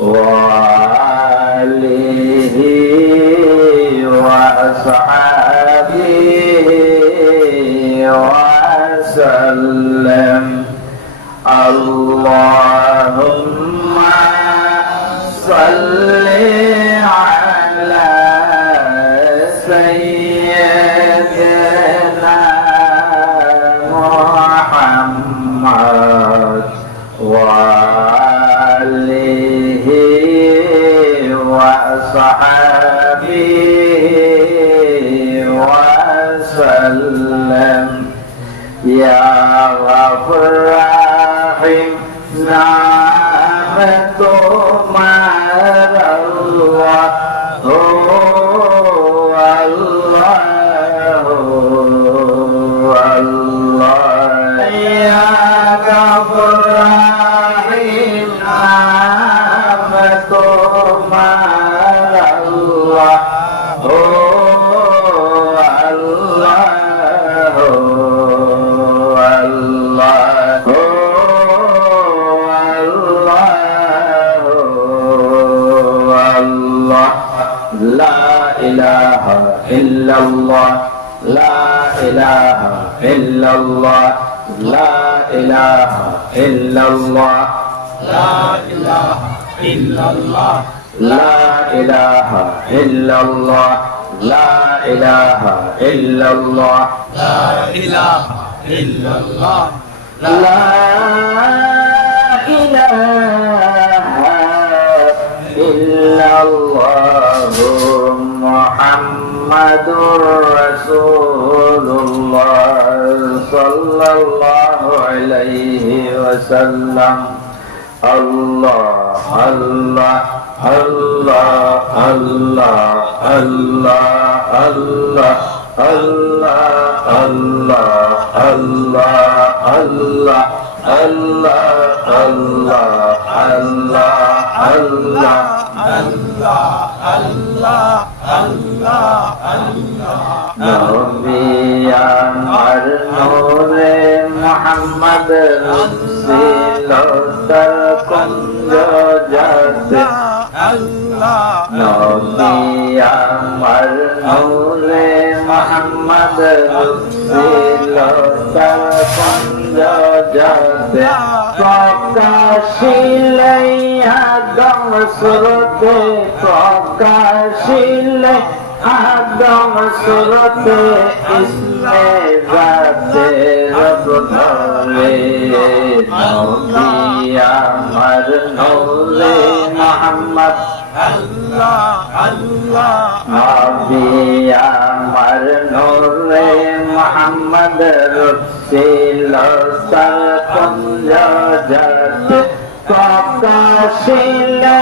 وآله وأصحابه وسلم اللهم صل على سيدنا محمد وآله وصحبه وسلم يا غفور رحيم نعمة مع الله إلا الله لا إله إلا الله لا إله إلا الله لا إله إلا الله لا إله إلا الله لا إله إلا الله لا إله إلا الله لا إله إلا الله محمد رسول الله صلى الله عليه وسلم الله الله الله الله الله الله الله الله الله الله الله الله نبي আমার নূরে মুহাম্মদ ছিল তার কুঞ্জ জাতে নবী আমার নূরে মুহাম্মদ ছিল তার কুঞ্জ জাতে প্রকাশিলে আদম সুরতে প্রকাশিলে আদম সুরতে ইসমে জাতে রব ধরে নবী আমার নূরে মুহাম্মদ নবী আমার নূরে মুহাম্মদ ছিল তার কুঞ্জ জাতে প্রকাশিলে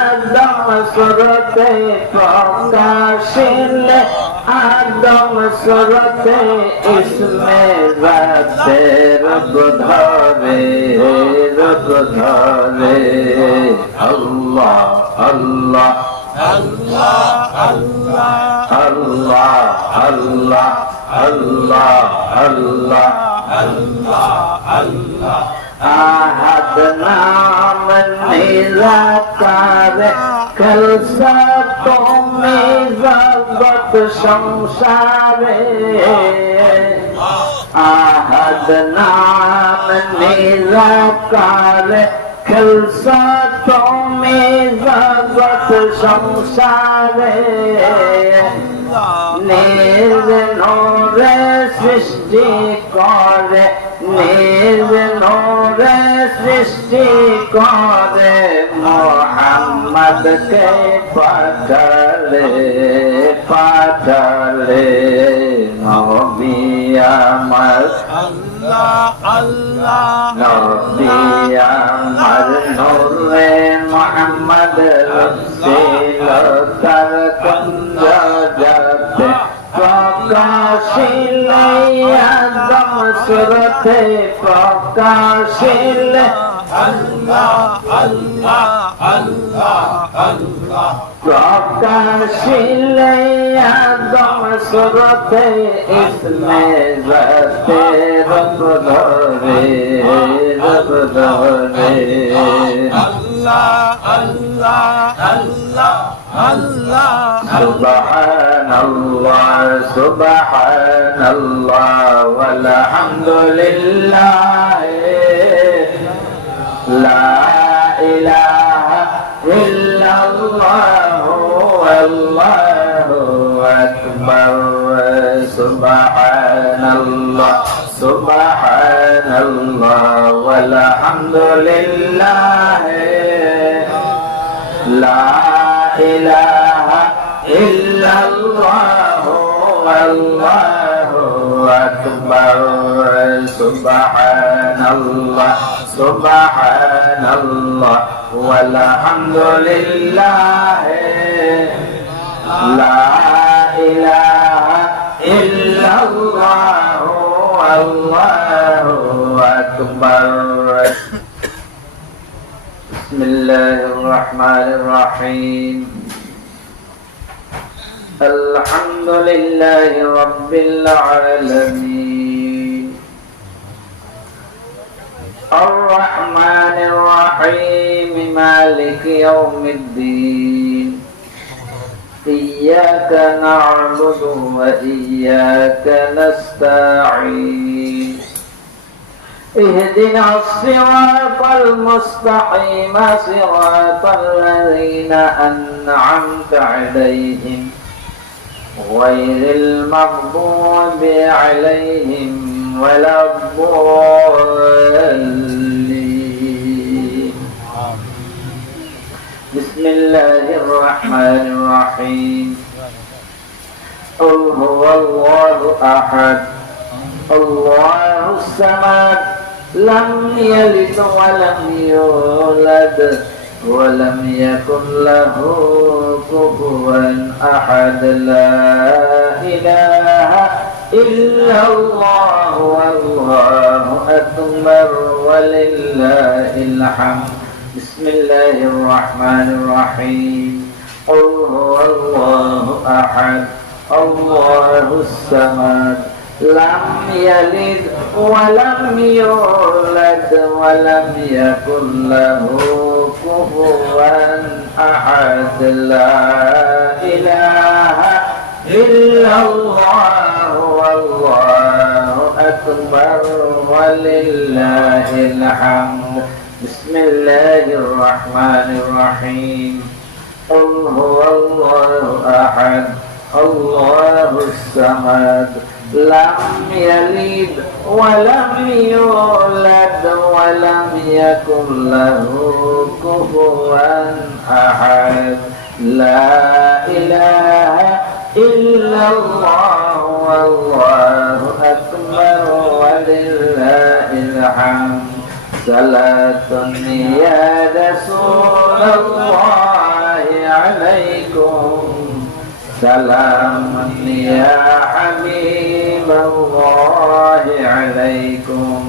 আদম সুরতে প্রকাশিলে আদম সুরতে ইসমে জাতে রব ধরে আল্লাহ আল্লাহ আল্লাহ আল্লাহ আল্লাহ আল্লাহ আল্লাহ আল্লাহ আহাদ নাম নিরাকার খালসা তুমি জগৎ সংসারে আহাদ নাম নিরাকার খালসা তুমি জগৎ সংসারে নিজ নূরে সৃষ্টি করে নিজ নূরে সৃষ্টি করে মুহাম্মদকে পাঠালে নবী আমার নবী আমার নূরে মুহাম্মদ ছিল তার কুঞ্জ জাতে প্রকাশিলে আদম সুরতে প্রকাশিলে প্রকাশিলে আদম সুরতে ইসমে জাতে রব ধরে আল্লাহ Allah, Allah, Allah. Subhanallah, subhanallah, walhamdulillah, la ilaha illallah, wallahu akbar. Subhanallah, subhanallah, walhamdulillah, la ilaha illallah, wallahu akbar. Subhanallah, subhanallah, walhamdulillah, la ilaha illallah, wallahu akbar. Bismillahirrahmanirrahim. Alhamdulillahi rabbil alamin. Ar-Rahmanir Rahim, Maliki yaumiddin. Iyyaka na'budu wa iyyaka nasta'in. اهدنا الصراط المستقيم صراط الذين أنعمت عليهم غير المغضوب عليهم ولا الضالين. بسم الله الرحمن الرحيم. قل هو الله أحد الله الصمد لم يلد ولم يولد ولم يكن له كفوا أحد. لا إله إلا الله والله أكبر ولله الحمد. بسم الله الرحمن الرحيم. قل هو الله أحد الله الصمد لم يلد ولم يولد ولم يكن له كفوا أحد. لا إله إلا الله والله أكبر ولله الحمد. بسم الله الرحمن الرحيم. قل هو الله أحد الله الصمد لم يلد ولم يولد ولم يكن له كفوا أحد. لا إله إلا الله والله أكبر ولله الحمد. صلاة يا رسول الله عليكم سلام يا حبيب الله عليكم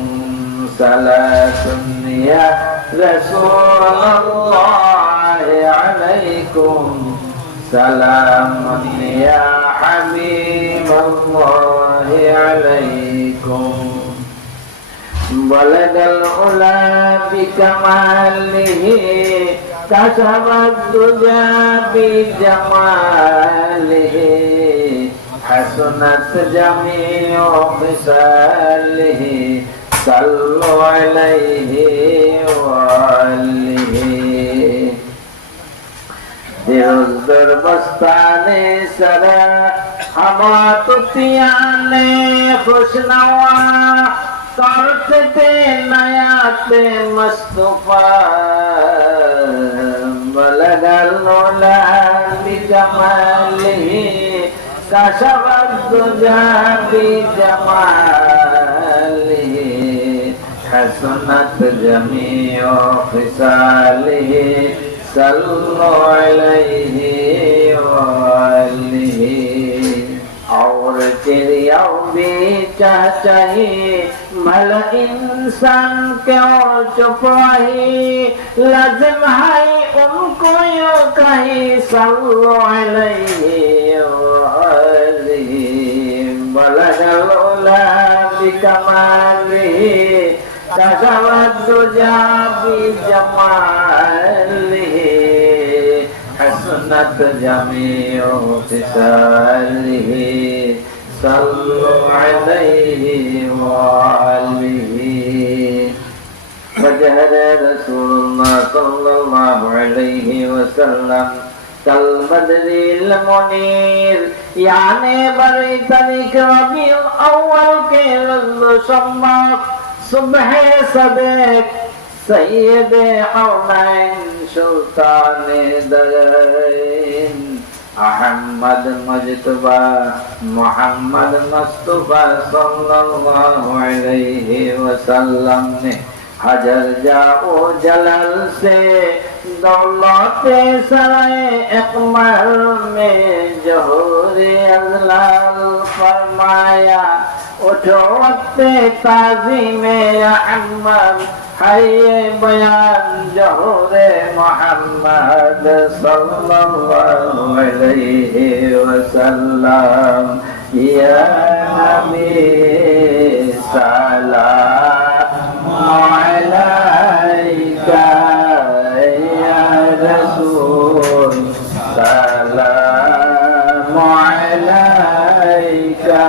صلاة يا رسول الله عليكم سلام يا حبيب الله عليكم. بلغ العلا بكماله كشف الدجى بجماله حسنت جميع خصاله صلوا عليه وآله. दिल बस्ताने सरा हवा तुतियाने खुशनवा करते नयाते मुस्तफा बलगलोला बिजमालिही कशवद्दुजा बिजमालिही हसनत जमीओ खिसालिही सल्लु अलैहि वालिही. और चिड़ियों भी चाहे भला इंसान क्यों चुप रही लाजिम है उनको यूं कहीं सल्लु अलैहि वालिही. बलगलोला बिकमालिही कशवद्दुजा बिजमालिही وحسنت جميع خصاله صلوا عليه وآله وجهد رسول الله صلى الله عليه وسلم كالبدر المنير يعني بری تاریخ ربیع الاول کے روز شمع صبح صدق سید حرمین سلطان درین احمد مجتبہ محمد مصطفیٰ صلی اللہ علیہ وسلم نے حجر جاؤ جلال سے دولت سرائے اقمر میں جوہر اضلال فرمایا اٹھو وقت تعظیم احمد ہے بیان جوہر محمد صلی اللہ علیہ وسلم یا نبی سلام علیکہ یا رسول سلام علیکہ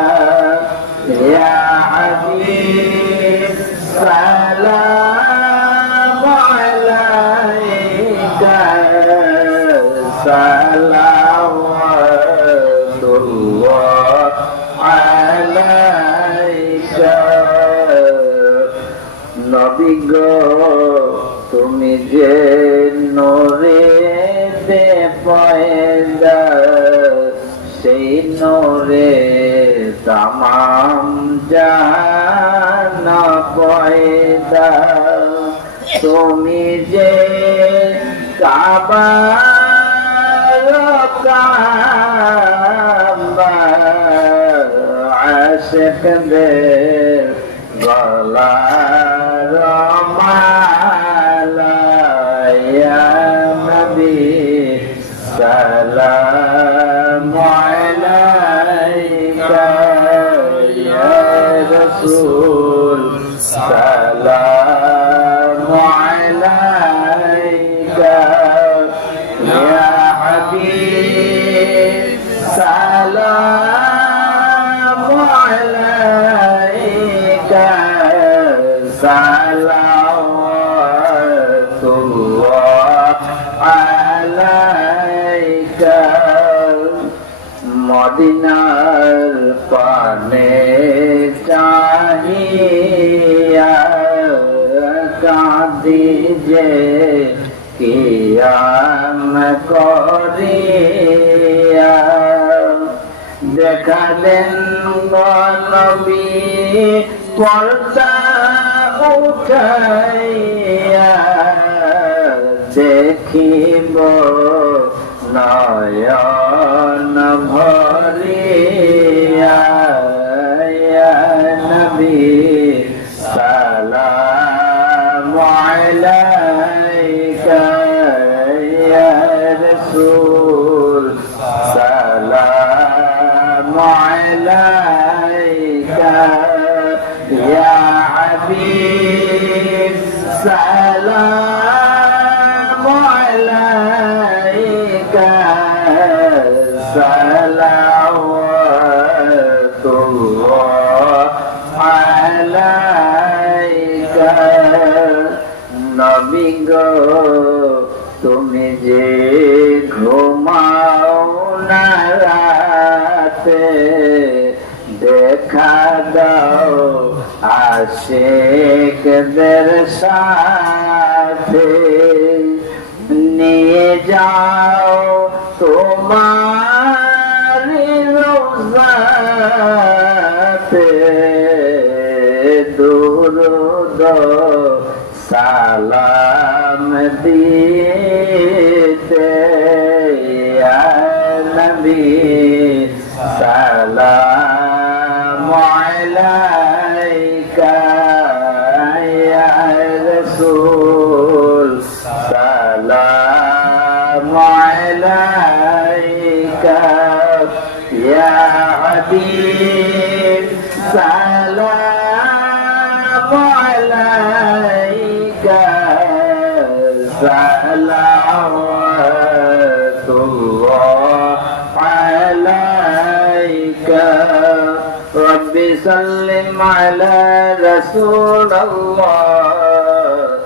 یا حبیب سلام علیکہ صلوات اللہ علیکہ নবী গো তুমি যে নূরেতে পয়দা সেই নূরে তামাম জাহান পয়দা তুমি যে কাবার কাবা আশিকদের গলার মালা ইয়া নবী সালাম আলাইকা ইয়া রাসূল সালাম আলাইকা ইয়া হাবিব সালাম আলাইকা সালাওয়াতুল্লাহ আলাইকা মদিনার পানে চাহিয়া কাঁদি যে কিয়াম করিয়া দেখালেন নবী পর্দা উঠাইয়া দেখিব নয়ন ভরিয়া ইয়া নবী সালাম আলাইকা ইয়া রাসূল সালাম আলাইকা ইয়া হাবিব সালাম আলাইকা সালাওয়াতুল্লাহ আলাইকা নবী গো তুমি যে ঘুমাও না রাতে দেখা দাও আশিকদের সাথে নিয়ে যাও তোমার রোজাতে দুরূদ সালাম দিতে ইয়া নবী সালাম আলাইকা ইয়া রাসূল সালাম আলাইকা ইয়া হাবিব সালাম আলাইকা সালাওয়াতুল্লাহ سلم على رسول الله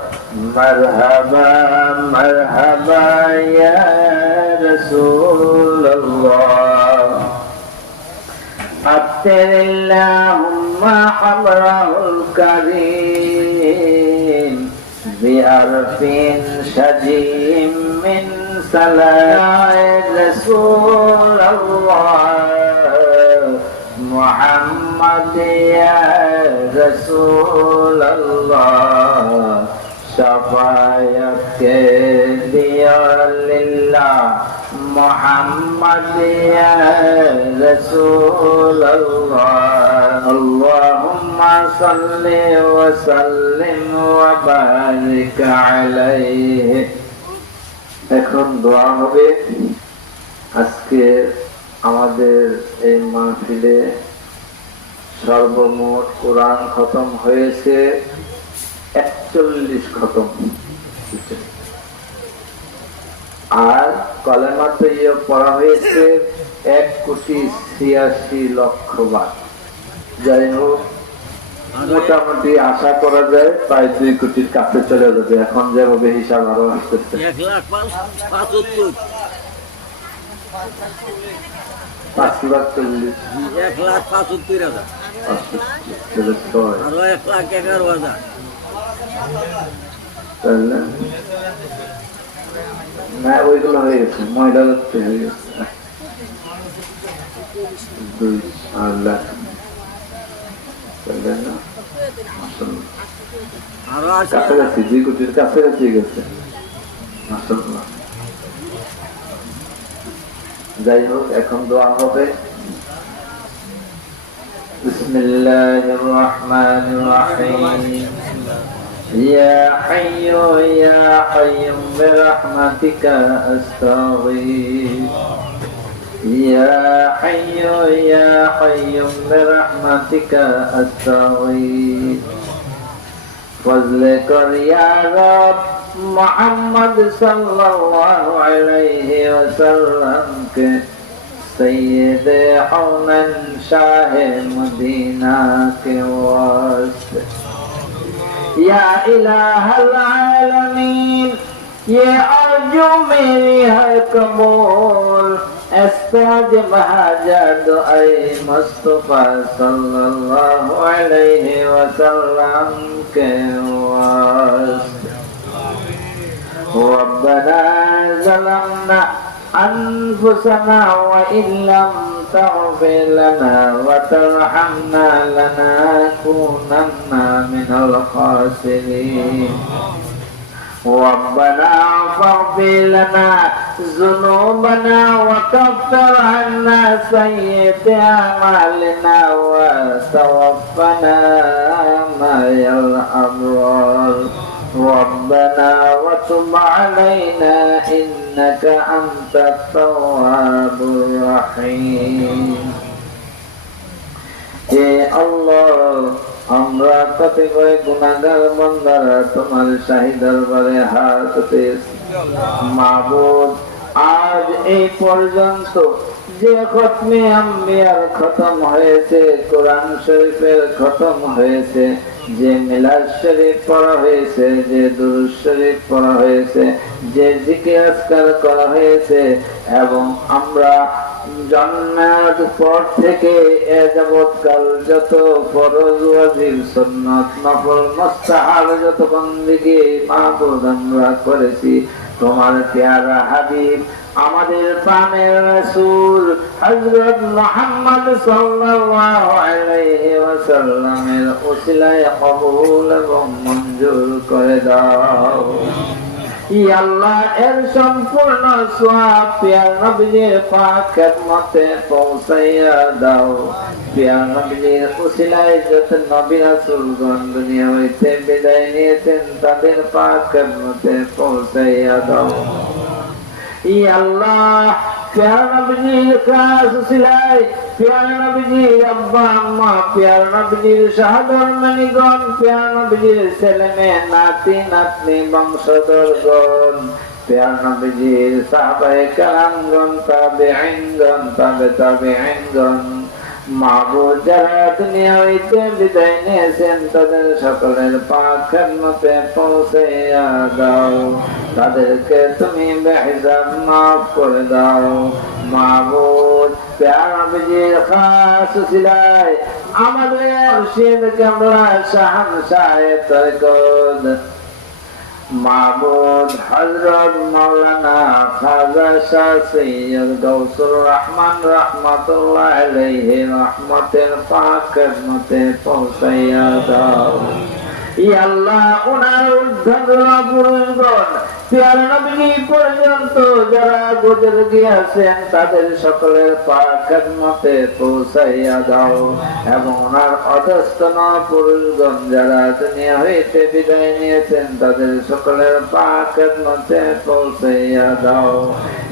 مرحبا مرحبا يا رسول الله أطر اللهم حبره الكريم بأرف شجي من سلام رسول الله محمد يا رسول الله شفاعتك ديا لله محمد يا رسول الله اللهم صل وسلم وبارك عليه এখন দোয়া হবে আজকে আমাদের এই মাহফিলে সর্বমোট কোরআন খতম হয়েছে 41 খতম আর কলেমা তৈয়ব পড়া হয়েছে 1,86,00,000 বার যাই হোক মোটামুটি আশা করা যায় প্রায় 2 কোটির কাছে চলে যাবে এখন যেভাবে হিসাব আরো আসতেছে 1,75,000 5,40,000 1,75,000 আরো 1,11,000 না ওইগুলো হয়ে গেছে ময়দা করতে হয়ে গেছে 2 লাখ কাছাকাছি 2 কোটির কাছাকাছি গেছে মাশাআল্লাহ যাই হোক এখন দোয়া হবে বিসমিল্লাহির রহমানির রহিম ইয়া হাইয়ু ইয়া কাইয়ুম বিরহমাতিকা আস্তাগীথ ইয়া হাইয়ু ইয়া কাইয়ুম বিরহমাতিকা আস্তাগীথ ফজল কর ইয়া রব محمد صلى الله عليه وسلم के सैयद हौनन शाह मदीना के वास्ते या इलाहल आलमीन ये अर्जू मेरी है कबूल استجب हाजत ऐ मुस्तफा सल्लल्लाहु अलैहि वसल्लम के वास्ते ربنا ظلمنا أنفسنا وإن لم تغفر لنا وترحمنا لنكونن من الخاسرين ربنا فاغفر لنا ذنوبنا وكفر عنا سيئات أعمالنا وتوفنا مع الأبرار ربنا وتب علينا إنك أنت التواب الرحيم يا الله আমরা তাতে করে গুনাহগার বান্দারা তোমার শাহী দরবারে হাত পেতেছি মাবুদ আজ এই পর্যন্ত যে খতমে আম্বিয়ার খতম হয়েছে কোরআন শরীফের খতম হয়েছে যে মিলাদ শরীফ পড়া হয়েছে যে দুরূদ শরীফ পড়া হয়েছে যে জিকির আজকার করা হয়েছে এবং আমরা জন্মের পর থেকে এ যাবৎকাল যত ফরজ ওয়াজিব সুন্নাত নফল মুস্তাহাব যত বন্দেগী মাবুদ আমরা করেছি তোমার প্যারা হাবিব আমাদের প্রাণের রাসূল হযরত মুহাম্মদ সাল্লাল্লাহু আলাইহি ওয়াসাল্লামের ওসিলায় কবুল এবং মঞ্জুর করে দাও ইয়া আল্লাহ এর সম্পূর্ণ সওয়াব প্যারা নবীর পাক খেদমতে পৌঁছাইয়া দাও প্যারা নবীর ওসিলায় যত নবী রাসূলগণ দুনিয়া হইতে বিদায় নিয়েছেন তাদের পাক খেদমতে পৌঁছাইয়া দাও ইয়া আল্লাহ প্যারা নবীর কাজ সিলাই প্যারা নবীর আব্বা আম্মা প্যারা নবীর শাহধর্মণীগণ প্যারা নবীর ছেলে মেয়ে নাতি নাতনি বংশধরগণ প্যারা নবীর সাহাবায়ে কেরামগণ তাবেঈনগণ তাবেঈনগণ মাহবুব যারা দুনিয়া হইতে বিদায় নিয়েছেন তাদের সকলের পাক খেদমতে পৌঁছাইয়া দাও, তাদেরকে তুমি বেহিসাব মাফ করে দাও। মাহবুব প্যারা বিজির খাস সিলাই আমাদের মুর্শিদ কেবলা শাহনশাহে তরিকত মাহবুব হযরত মাওলানা খাজা শাহ সৈয়দ গৌসুর রহমান রাহমাতুল্লাহ আলাইহি রহমতের পাক খেদমতে পৌঁছাইয়া দাও। ইয়া আল্লাহ ওনার উর্ধ্বতন পুরুষগণ প্যারা নবী পর্যন্ত যারা গুজরে গিয়েছেন তাদের সকলের পাক খেদমতে পৌঁছাইয়া দাও এবং ওনার অধস্তন পুরুষগণ যারা দুনিয়া হইতে বিদায় নিয়েছেন তাদের সকলের পাক খেদমতে পৌঁছাইয়া দাও।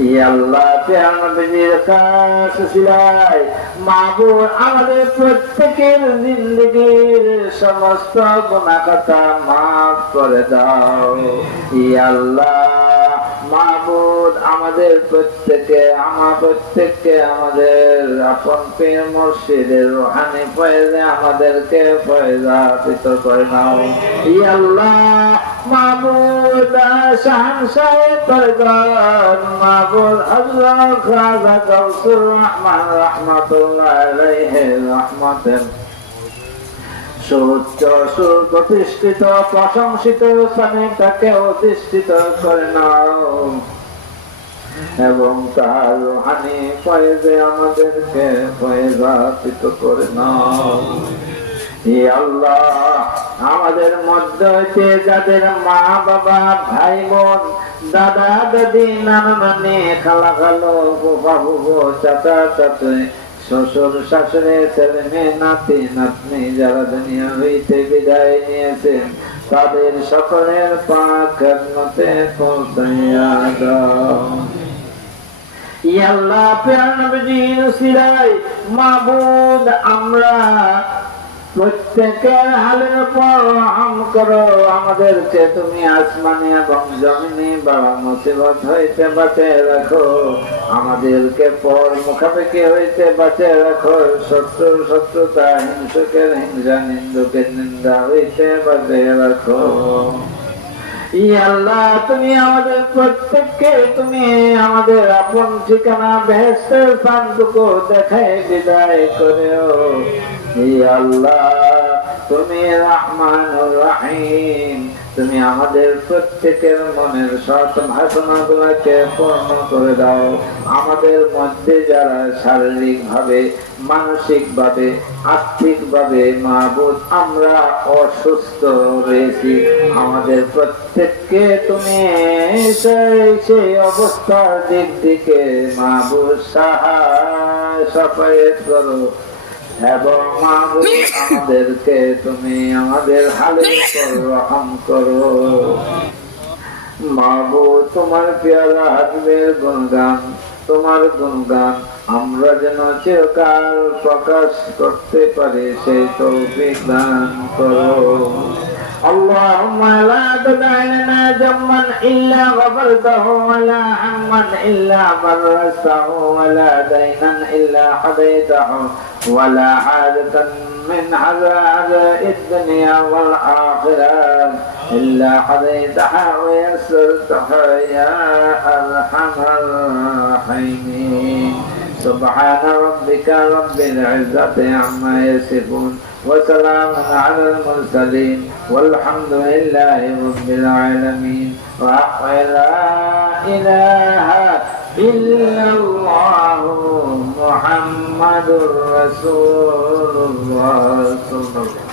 ইয়া আল্লাহ প্যারা নবীর খাস সিলাই মাহবুব আমাদের প্রত্যেকের জিন্দেগীর সমস্ত গুনাহ খাতা মাফ করে দাও। ইয়া আল্লাহ মাহবুব আমাদের প্রত্যেককে আমাদের আপন পীর মুর্শিদের রূহানি ফয়েজে আমাদেরকে ফয়েজাত করে নাও। ইয়া আল্লাহ মাহবুব শাহনশাহে তরিকত মাহবুব হযরত খাজা গৌসুর রহমান রাহমাতুল্লাহ আলাইহি রহমতের সুউচ্চ সুপ্রতিষ্ঠিত প্রশংসিত স্থানে তাকে অধিষ্ঠিত করে নাও এবং তার রূহানি ফয়েজে আমাদেরকে ফয়েজাত করে নাও। ইয়া আল্লাহ আমাদের মধ্যে হইতে যাদের মা বাবা ভাই বোন দাদা দাদি নানা নানি খালা খালো ফুফা ফুফু চাচা চাচি শ্বশুর শাশুড়ি ছেলে মেয়ে নাতি নাতনি যারা দুনিয়া হইতে বিদায় নিয়েছেন তাদের সকলের পাক খেদমতে পৌঁছাইয়া দাও। ইয়া আল্লাহ প্যারা নবীর উসিলায় মাহবুব আমরা প্রত্যেকের হালের উপর রহম করো, আমাদেরকে তুমি আসমানে এবং জমিনে বাবা মুসিবত হইতে বাঁচিয়ে রাখো, আমাদেরকে পর মুখাপেক্ষি হইতে বাঁচিয়ে রাখো, শত্রুতা হিংসুকের হিংসা নিন্দুকের নিন্দা হইতে বাঁচিয়ে রাখো। ইয়া আল্লাহ তুমি আমাদের প্রত্যেককে তুমি আমাদের আপন ঠিকানা বেহেশতের স্থানটুকু দেখায় বিদায় করেও। ইয়া আল্লাহ তুমি রহমানুর রহিম, তুমি আমাদের প্রত্যেকের মনের সৎ বাসনাগুলোকে পূর্ণ করে দাও। আমাদের মধ্যে যারা শারীরিক ভাবে মানসিক ভাবে আর্থিক ভাবে মাহবুব আমরা অসুস্থ রয়েছি আমাদের প্রত্যেককে তুমি সেই অবস্থার দিক থেকে মাহবুব সাহায্য করো এবং মাহবুব আমাদেরকে তুমি আমাদের হালের উপর রহম করো। মাহবুব তোমার পেয়ারা হাবিবের গুণগান তোমার গুণগান আমরা যেন চিরকাল প্রকাশ করতে পারি সেই তৌফিক দান করো। اللهم لا تدع لنا ذنبا إلا غفرته ولا هما إلا فرجته ولا دينا إلا قضيته ولا حاجة من حوائج الدنيا والآخرة إلا قضيتها ويسرتها يا أرحم الراحمين. سبحان ربك رب العزة عما يصفون وسلام على المرسلين والحمد لله رب العالمين. ولا إله إلا الله محمد رسول الله صلى الله عليه وسلم.